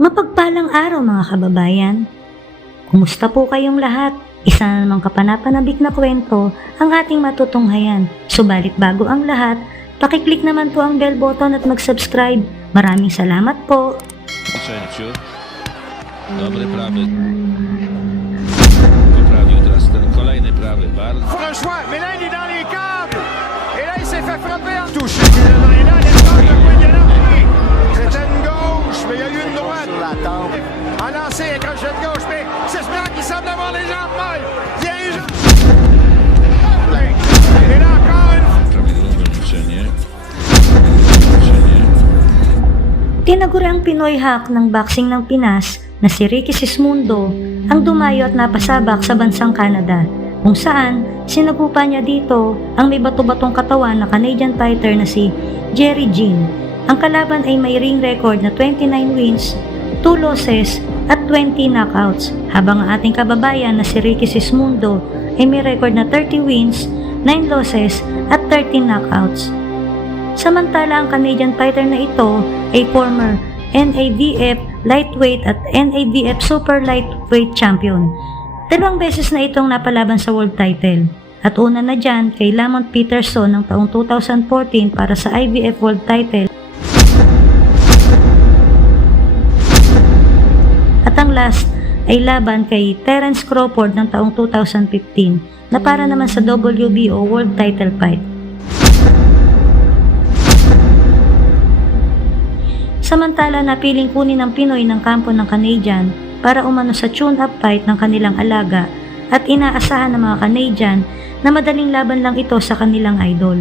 Mapagpalang araw mga kababayan. Kumusta po kayong lahat? Isa na namang kapanapanabik na kwento ang ating matutunghayan. Subalit bago ang lahat, pakiclick naman po ang bell button at mag-subscribe. Maraming salamat po. Dobry prawy. Poprawił teraz ten kolejny prawy. Bardzo. Pour un choix, mais là il est dans les câbles. Et là il s'est fait frapper en touche. Et là l'espace de Poignana. C'était une gauche, mais il y a eu une droite. Sur la tempe. A lancé un crochet de gauche, mais c'est Smirnoff qui semble avoir les jambes molles. Dirige. Et là encore une fois. Prawidłowe liczenie. Tinaguri ang Pinoy hack ng boxing ng Pinas na si Ricky Sismundo ang dumayo at napasabak sa bansang Canada, kung saan sinagupa niya dito ang may bato-batong katawan na Canadian fighter na si Jerry Jean. Ang kalaban ay may ring record na 29 wins, 2 losses at 20 knockouts, habang ang ating kababayan na si Ricky Sismundo ay may record na 30 wins, 9 losses at 13 knockouts. Samantala ang Canadian fighter na ito ay former NABF lightweight at NABF super lightweight champion. 2 beses na itong napalaban sa world title. At una na dyan kay Lamont Peterson ng taong 2014 para sa IBF world title. At ang last ay laban kay Terence Crawford ng taong 2015 na para naman sa WBO world title fight. Samantala napiling kunin ng Pinoy ng kampo ng Canadian para umano sa tune-up fight ng kanilang alaga at inaasahan ng mga Canadian na madaling laban lang ito sa kanilang idol.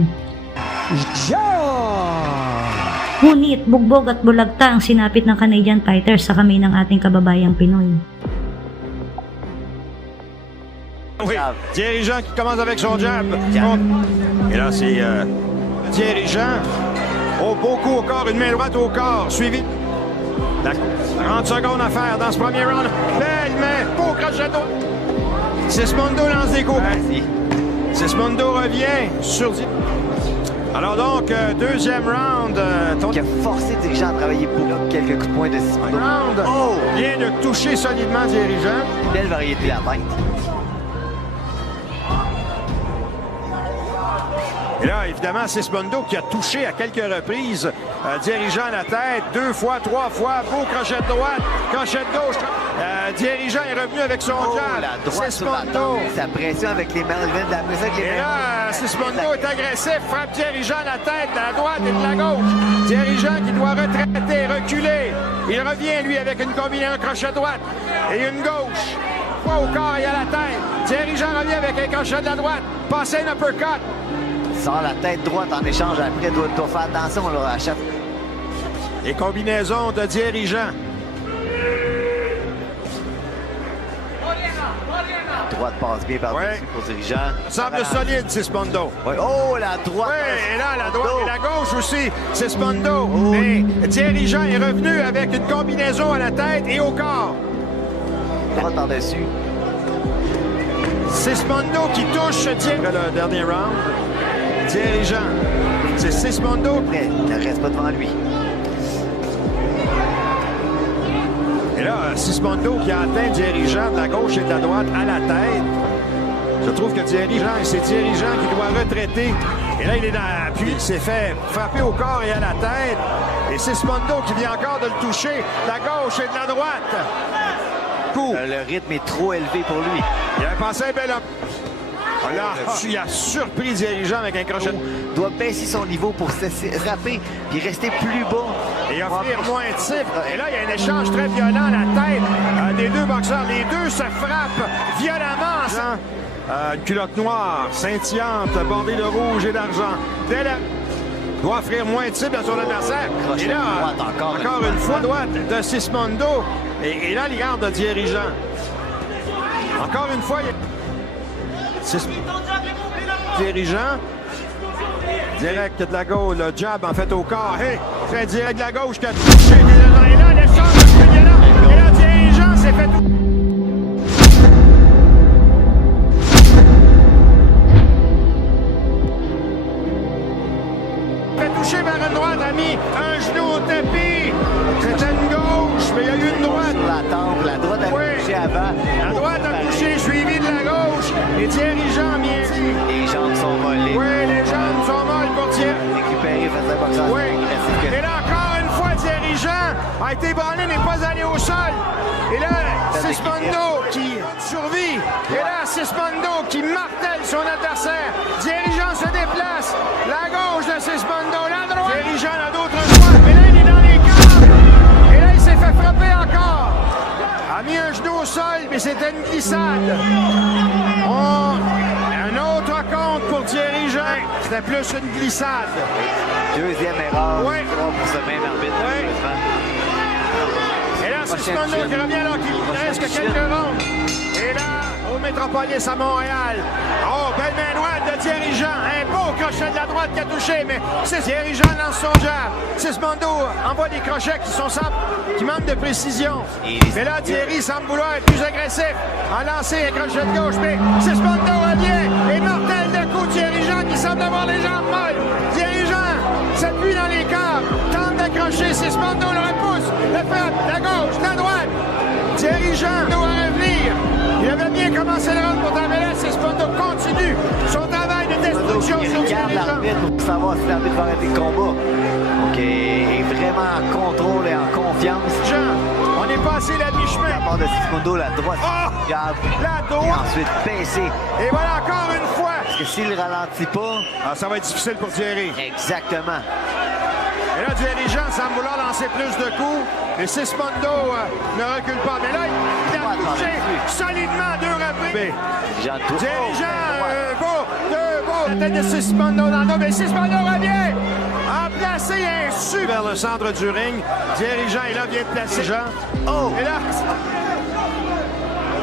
Ngunit bugbog at bulagta ang sinapit ng Canadian fighter sa kamay ng ating kababayang Pinoy. Oui, Thierry Jean qui commence avec son jab. Et là c'est Thierry Jean. Oh, beau coup au corps, une main droite au corps, suivi. 30 secondes à faire dans ce premier round. Belle main, beau crochet droit. Sismundo lance des coups. Sismundo revient sur... Alors donc, deuxième round. Qui a forcé le dirigeant à travailler beaucoup. Quelques coups de poing de Sismundo. Round. Oh! Vient de toucher solidement Thierry Jean. Belle variété à la tête. Et là, évidemment, Sismundo qui a touché à quelques reprises, dirigeant la tête, 2 fois, 3 fois, beau crochet de droite, crochet de gauche. Dirigeant est revenu avec son jab. La droite sur la tempe. Sa pression avec les mains, il vient de la pression avec les Et mains. là, Sismundo est agressif, frappe dirigeant la tête, de la droite et de la gauche. Dirigeant qui doit retraiter, reculer. Il revient, lui, avec une combinaison crochet droite et une gauche. Fois au corps et à la tête. Dirigeant revient avec un crochet de la droite. Passer un uppercut. Sort la tête droite en échange après, doit faire attention là, à chaque... Et combinaison de dirigeant. Droite passe bien par-dessus Ouais. pour dirigeant. Semble solide, Sismundo. Ouais. Oh, la droite! Oui, et là, la droite et la gauche aussi, Sismundo. Mais dirigeant est revenu avec une combinaison à la tête et au corps. Droite par-dessus. Sismundo qui touche le dernier round. Dirigeant. C'est Sismundo. Après, il ne reste pas devant lui. Et là, Sismundo qui a atteint dirigeant de la gauche et de la droite à la tête. Je trouve que dirigeant, c'est dirigeant qui doit retraiter. Et là, il est dans... Puis, il s'est fait frapper au corps et à la tête. Et Sismundo qui vient encore de le toucher, de la gauche et de la droite. Coup. Le rythme est trop élevé pour lui. Il a passé un bel up. Là, il a surpris dirigeant avec un crochet. Doit baisser son niveau pour se frapper puis rester plus bas. Et offrir moins de titres. Et là, il y a un échange très violent à la tête des deux boxeurs. Les deux se frappent violemment. Une culotte noire, scintillante, bordée de rouge et d'argent. Doit offrir moins de titres à son adversaire. Crochet Et là, droite, encore une fois droite de Sismundo. Et là, il garde le dirigeant. Encore une fois, dirigeant. Direct de la gauche, le jab en fait au corps. Hey, très direct de la gauche qui a touché. Et là, l'échange de Poignana. Et là, dirigeant s'est fait tout. Fait toucher vers une droite, a mis un genou au tapis. C'était une gauche, mais il y a eu avant. La droite a touché, suivi de la gauche. Et Thierry Jean, bien dit. Les jambes sont mollées. Oui, les jambes sont molles pour Thierry. Récupéré, faisait un boxeur Oui. agressif que Et là, encore une fois, Thierry Jean a été branlé, n'est pas allé au sol. Et là, Sismondo qui survit. Et là, Sismondo qui martèle son adversaire. Thierry Jean se déplace. La gauche de Sismondo, la droite. Thierry Jean a d'autres choix. Mais là, il est dans les câbles. Et là, il s'est fait frapper encore. A mis un genou au sol, mais c'était une glissade. Un autre compte pour Thierry Jean. C'était plus une glissade. deuxième erreur Oui. pour ce même arbitre, Oui. malheureusement. Et là, c'est Sismondo qui revient alors qu'il ne reste que quelques rondes. Et là, au Métropolis à Montréal. Oh, belle main droite de Thierry Jean. Un beau crochet de la droite qui a touché, mais c'est Thierry Jean lance son jab. Sismondo envoie des crochets qui manquent de précision. Mais là, Thierry semble vouloir être plus agressif. A lancé un crochet de gauche, mais Sismondo revient. Et mortel de coup, Thierry Jean qui semble avoir les jambes molles. Thierry Jean s'appuie dans les câbles, tente d'accrocher. Sismondo le repousse. Le frappe, la gauche, la droite. Thierry Jean doit revenir. Il avait bien commencé le round pour Taveras. Sismondo continue son travail de destruction Il sur regarde Thierry Jean. l'arbitre pour savoir si l'arbitre va arrêter le combat. Donc, il est vraiment en contrôle et en confiance. Jean, on est passé la De mi-chemin. la part de Sismondo, la droite, Oh! garde. La Et droite. ensuite baissé. Et voilà encore une fois. Parce que s'il ralentit pas, Ça va être difficile pour Thierry. exactement. Et là, Thierry Jean semble vouloir lancer plus de coups. Et Sismondo ne recule pas. Mais là, il a touché solidement deux reprises. Jean Tour. Thierry Jean, deux beaux. La tête de Sismondo dans le dos. Mais Sismondo revient. En placé un su vers le centre du ring. Thierry Jean est là, vient de placer Jean. Oh! Et là,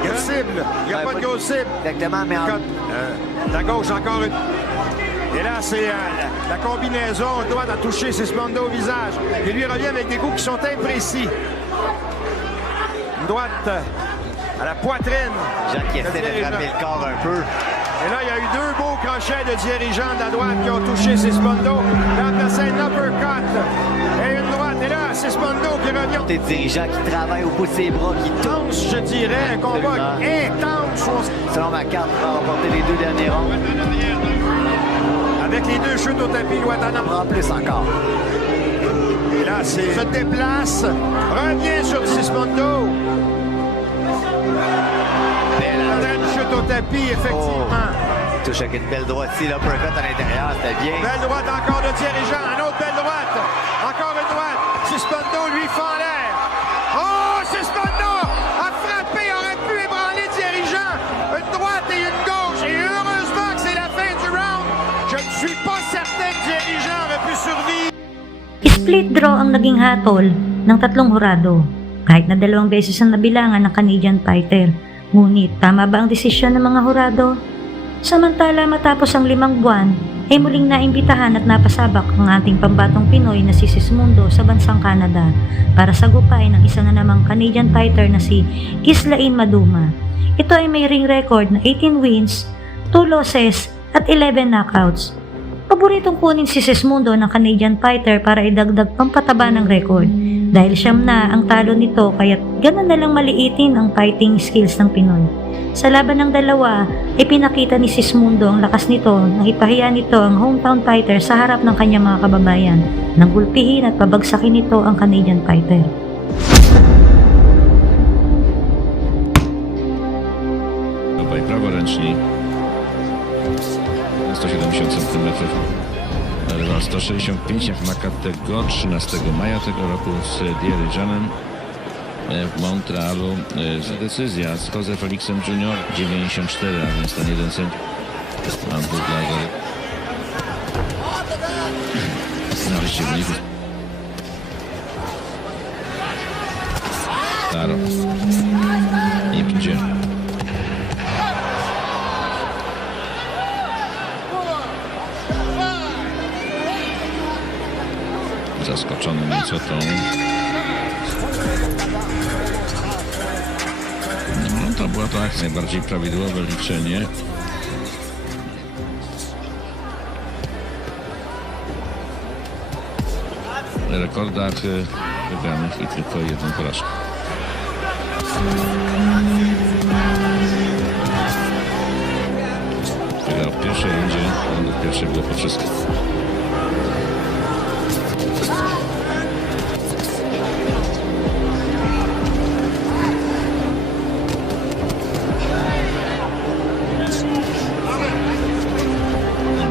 il y a cible. Il n'y a Ouais, pas de grosse cible. Exactement, mais en... La gauche, encore une. Et là, c'est la combinaison droite a touché Sismondo au visage. Et lui revient avec des coups qui sont imprécis. Une droite à la poitrine. Jean qui essaie Thierry de frapper Jean. le corps un peu. Et là, il y a eu deux beaux crochets de Thierry Jean de la droite qui ont touché Sismondo. Il a placé un uppercut et une droite. Et là, Sismondo qui revient. Des dirigeants qui travaillent au bout de ses bras, qui tombent. Intense, je dirais, un combat intense. Selon ma carte, va remporter les deux derniers ronds. Avec les deux chutes au tapis, Ouattana. En plus encore. Et là, se déplace, revient sur Sismondo. Belle chute au tapis, effectivement. Il touche avec une belle droite ici, l'uppercut à l'intérieur, c'était bien. Belle droite encore de Thierry Jean. Une autre belle droite. Encore une droite. Sismondo lui fend l'air. Oh, Sismondo a frappé, aurait pu ébranler Thierry Jean. Une droite et une gauche. Et heureusement que c'est la fin du round. Je ne suis pas certain que Thierry Jean aurait pu survivre. Split draw ang naging hatol ng tatlong hurado, kahit na 2 beses ang nabilangan ng Canadian fighter. Ngunit tama ba ang desisyon ng mga hurado? Samantala matapos ang 5 buwan, ay muling naimbitahan at napasabak ang ating pambatong Pinoy na si Sismundo sa bansang Canada para sagupay ng isa na namang Canadian fighter na si Ghislaine Maduma. Ito ay may ring record na 18 wins, 2 losses at 11 knockouts. Paboritong kunin si Sismundo ng Canadian fighter para idagdag pampataba ng record dahil siyam na ang talo nito kaya't ganun na lang maliitin ang fighting skills ng Pinoy. Sa laban ng dalawa ay pinakita ni Sismundo ang lakas nito nang ipahiya nito ang hometown fighter sa harap ng kanyang mga kababayan nang gulpihin at pabagsakin nito ang Canadian fighter. Obaj praworęczni. 170 cm. Rywal 165 jak Makatego 13 maja tego roku z Thierry Jeanem w Montrealu. Decyzja z Jose Felixem Jr. 94, a więc ten jeden sędzia. Mam Budlager. Nareszcie wyniku. Taro. I gdzie? Zaskoczony nieco tą. No to było tak najbardziej prawidłowe liczenie. W rekordach wygranych i tylko jedną porażkę. pierwsze było po wszystkim.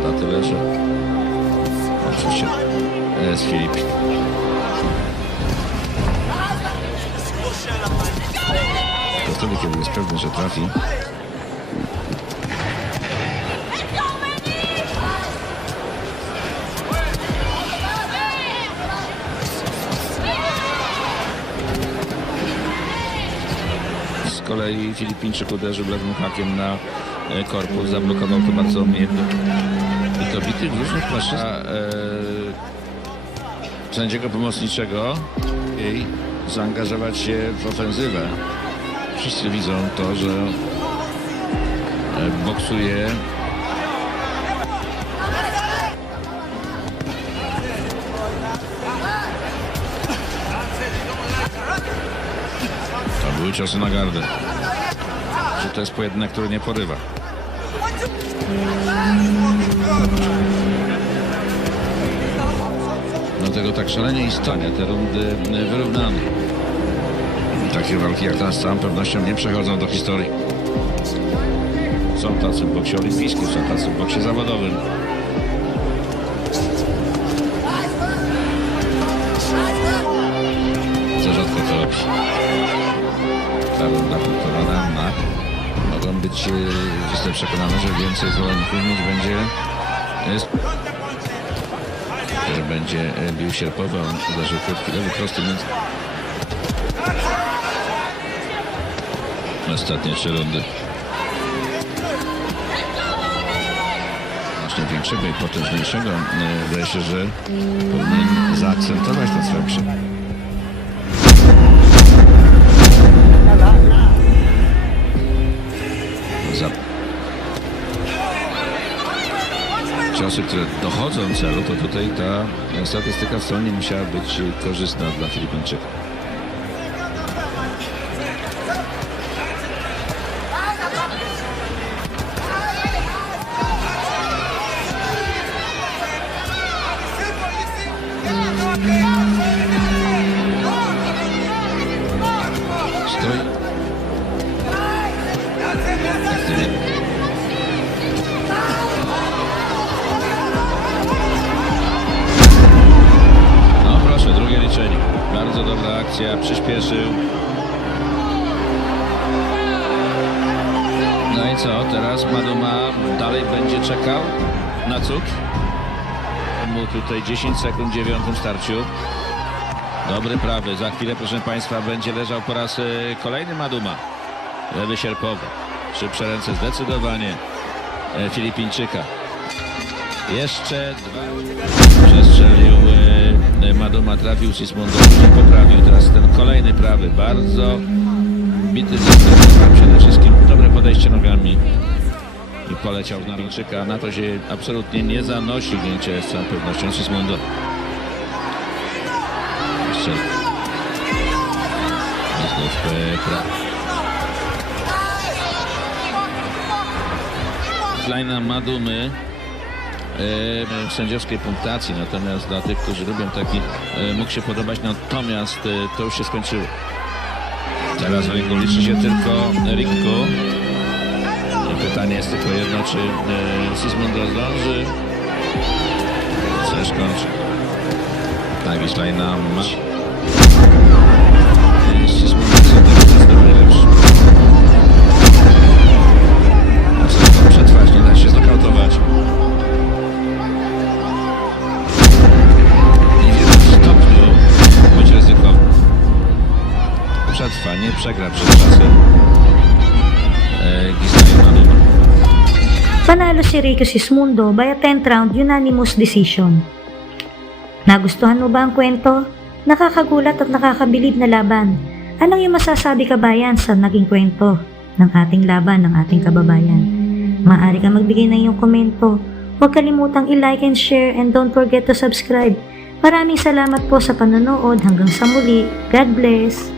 Na tyle, że oczywiście jest Filip. To wtedy, kiedy jest pewny, że trafi. Z kolei Filipińczyk uderzył lewym hakiem na korpus, zablokował to bardzo umiejętnie. I to bity w różnych płaszczyznach sędziego pomocniczego i zaangażować się w ofensywę. Wszyscy widzą to, że boksuje to były ciosy na gardę. Czy to jest pojedynek, który nie porywa? Dlatego tak szalenie istotne te rundy wyrównane. Takie walki jak ta z całą pewnością nie przechodzą do historii. Są tacy w boksie olimpijskim, są tacy w boksie zawodowym. Co rzadko to robi. Ta runda punktowana na... Mogą być, jestem przekonany, że więcej zwolenników mieć będzie... że będzie bił sierpowo, on uderzył krótki lewy prosty, więc... Ostatnie 3 rundy. Znacznie większego i potężniejszego. Wydaje się, że powinien zaakcentować ten swoją przewagę. Ciosy, które dochodzą celu, to tutaj ta statystyka wcale nie musiała być korzystna dla Filipińczyka. Stoi. No proszę, drugie liczenie. Bardzo dobra akcja, przyspieszył. No i co, teraz Maduma dalej będzie czekał na cud. Mu tutaj 10 sekund w 9. starciu. Dobry prawy, za chwilę proszę Państwa będzie leżał po raz kolejny Maduma. Lewy sierpowy, szybsze ręce zdecydowanie Filipińczyka. Jeszcze dwa. Przestrzelił Maduma, trafił Sismundo, i poprawił. Teraz ten kolejny prawy, bardzo bity przede wszystkim dobre podejście nogami. I poleciał na Filipińczyka, na to się absolutnie nie zanosi gięcie z całą pewnością Sismundo. Znów Lajna Madumy w sędziowskiej punktacji, natomiast dla tych, którzy lubią taki, mógł się podobać, natomiast to już się skończyło. Teraz w ringu liczy się tylko Rinku. Pytanie jest tylko jedno, czy Sismundo zdąży. Coś kończy. Tak, i Lajna ma. Przetrwać, nie da się znokautować. I w jednym stopniu być ryzykowny. Przetrwa, nie przegra przed czasem. Gisela Maduma. Panalo si Ricky Sismundo by a 10th round unanimous decision. Nagustuhan mo ba ang kwento? Nakakagulat at nakakabilib na laban. Anong iyong masasabi kabayan sa naging kwento ng ating laban ng ating kababayan? Maaari ka magbigay ng iyong komento. Huwag kalimutang i-like and share and don't forget to subscribe. Maraming salamat po sa panonood. Hanggang sa muli. God bless!